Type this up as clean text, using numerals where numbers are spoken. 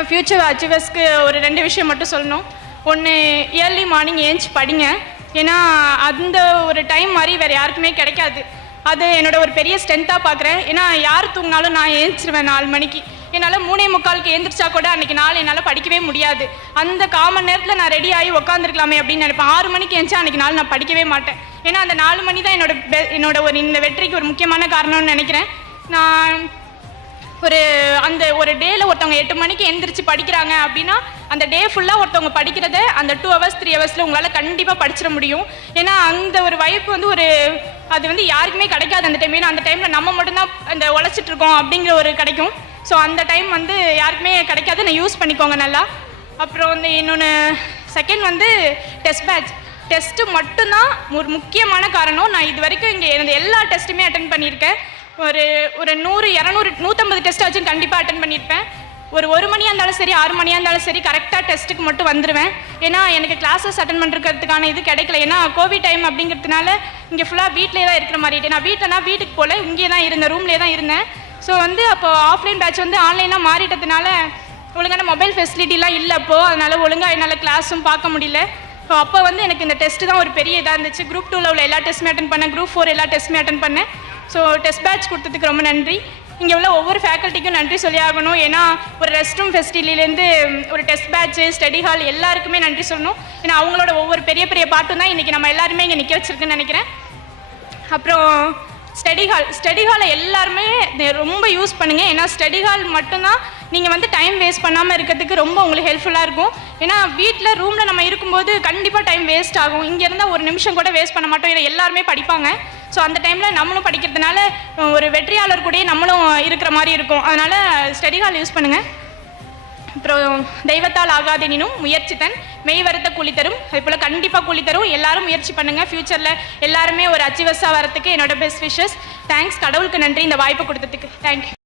அப்புறம் ஃப்யூச்சர் அச்சீவர்ஸ்க்கு ஒரு 2 விஷயம் மட்டும் சொல்லணும். ஒன்று, இயர்லி மார்னிங் ஏஞ்சி படிங்க. ஏன்னா அந்த ஒரு டைம் மாதிரி வேறு யாருக்குமே கிடைக்காது. அது என்னோடய ஒரு பெரிய ஸ்ட்ரென்த்தாக பார்க்குறேன். ஏன்னா யார் தூங்கினாலும் நான் ஏஞ்சிருவேன் 4 மணிக்கு. என்னால் 3:45 எழுந்திரிச்சா கூட அன்றைக்கி நாள் என்னால் படிக்கவே முடியாது. அந்த 1/4 மணி நேரத்தில் நான் ரெடி ஆகி உட்காந்துருக்கலாமே அப்படின்னு நினைப்பேன். 6 மணிக்கு எழுந்திரிச்சா அன்றைக்கி நாள் நான் படிக்கவே மாட்டேன். ஏன்னா அந்த 4 மணி தான் என்னோட ஒரு இந்த வெற்றிக்கு ஒரு முக்கியமான காரணம்னு நினைக்கிறேன். நான் ஒரு டேயில் ஒருத்தவங்க 8 மணிக்கு எழுந்திரிச்சு படிக்கிறாங்க அப்படின்னா அந்த டே ஃபுல்லாக ஒருத்தவங்க படிக்கிறத அந்த 2 hours 3 hours உங்களால் கண்டிப்பாக படிச்சிட முடியும். ஏன்னா அந்த ஒரு வாய்ப்பு அது யாருக்குமே கிடைக்காது அந்த டைம். ஏன்னா அந்த டைமில் நம்ம மட்டும்தான் அந்த உழைச்சிட்ருக்கோம் அப்படிங்கிற ஒரு கிடைக்கும். ஸோ அந்த டைம் யாருக்குமே கிடைக்காது. நான் யூஸ் பண்ணிக்கோங்க நல்லா. அப்புறம் இன்னொன்று செகண்ட் டெஸ்ட் பேட்ச். டெஸ்ட்டு மட்டும்தான் ஒரு முக்கியமான காரணம். நான் இது வரைக்கும் இங்கே எல்லா டெஸ்ட்டுமே அட்டென்ட் பண்ணியிருக்கேன். ஒரு 100, 200, 150 டெஸ்ட் ஆச்சும் கண்டிப்பாக அட்டென்ட் பண்ணியிருப்பேன். ஒரு மணியாக இருந்தாலும் சரி 6 மணியாக இருந்தாலும் சரி கரெக்டாக டெஸ்ட்டுக்கு மட்டும் வந்துடுவேன். ஏன்னா எனக்கு கிளாஸஸ் அட்டன் பண்ணுறதுக்கான இது கிடைக்கல. ஏன்னா கோவிட் டைம் அப்படிங்கிறதுனால இங்கே ஃபுல்லாக வீட்டிலே தான் இருக்கிற மாதிரி. நான் வீட்டுக்கு போல இங்கே தான் இருந்தேன், ரூம்லேயே தான் இருந்தேன். ஸோ அப்போ ஆஃப்லைன் பேட்ச் ஆன்லைனாக மாறிட்டதுனால ஒழுங்கான மொபைல் ஃபெசிலிட்டிலாம் இல்லை அப்போது. அதனால் ஒழுங்காக என்னால் கிளாஸும் பார்க்க முடியல. ஸோ அப்போ எனக்கு இந்த டெஸ்ட்டு தான் ஒரு பெரிய இதாக இருந்துச்சு. குரூப் 2ல் உள்ள எல்லா டெஸ்ட்டுமே அட்டன் பண்ணேன், குரூப் 4 எல்லா டெஸ்ட்டுமே அட்டன் பண்ணேன். ஸோ டெஸ்ட் பேட்ச் கொடுத்ததுக்கு ரொம்ப நன்றி. இங்கே உள்ள ஒவ்வொரு ஃபேக்கல்ட்டிக்கும் நன்றி சொல்லி ஆகணும். ஏன்னா ஒரு ரெஸ்ட் ரூம் ஃபெசிலிட்டிலேருந்து ஒரு டெஸ்ட் பேட்ச்சு, ஸ்டடி ஹால் எல்லாருக்குமே நன்றி சொல்லணும். ஏன்னா அவங்களோட ஒவ்வொரு பெரிய பெரிய பாட்டும் தான் இன்றைக்கி நம்ம எல்லாருமே இங்கே நிற்க வச்சுருக்குன்னு நினைக்கிறேன். அப்புறம் ஸ்டடி ஹாலை எல்லாருமே ரொம்ப யூஸ் பண்ணுங்கள். ஏன்னா ஸ்டடி ஹால் மட்டும்தான் நீங்கள் டைம் வேஸ்ட் பண்ணாமல் இருக்கிறதுக்கு ரொம்ப உங்களுக்கு ஹெல்ப்ஃபுல்லாக இருக்கும். ஏன்னா வீட்டில் ரூமில் நம்ம இருக்கும்போது கண்டிப்பாக டைம் வேஸ்ட் ஆகும். இங்கே இருந்தால் ஒரு நிமிஷம் கூட வேஸ்ட் பண்ண மாட்டோம். ஏன்னா எல்லாருமே படிப்பாங்க. ஸோ அந்த டைமில் நம்மளும் படிக்கிறதுனால ஒரு வெற்றியாளர் கூடயே நம்மளும் இருக்கிற மாதிரி இருக்கும். அதனால் ஸ்டடி ஹால் யூஸ் பண்ணுங்கள். அப்புறம் தெய்வத்தால் ஆகாதெனினும் முயற்சி தன் மெய் வருத்த கூலி தரும். அதுபோல் கண்டிப்பாக கூலி தரும். எல்லாரும் முயற்சி பண்ணுங்கள். ஃப்யூச்சரில் எல்லாருமே ஒரு அச்சீவர்ஸாக வரத்துக்கு என்னோட பெஸ்ட் விஷஸ். தேங்க்ஸ். கடவுளுக்கு நன்றி இந்த வாய்ப்பு கொடுத்ததுக்கு. தேங்க்யூ.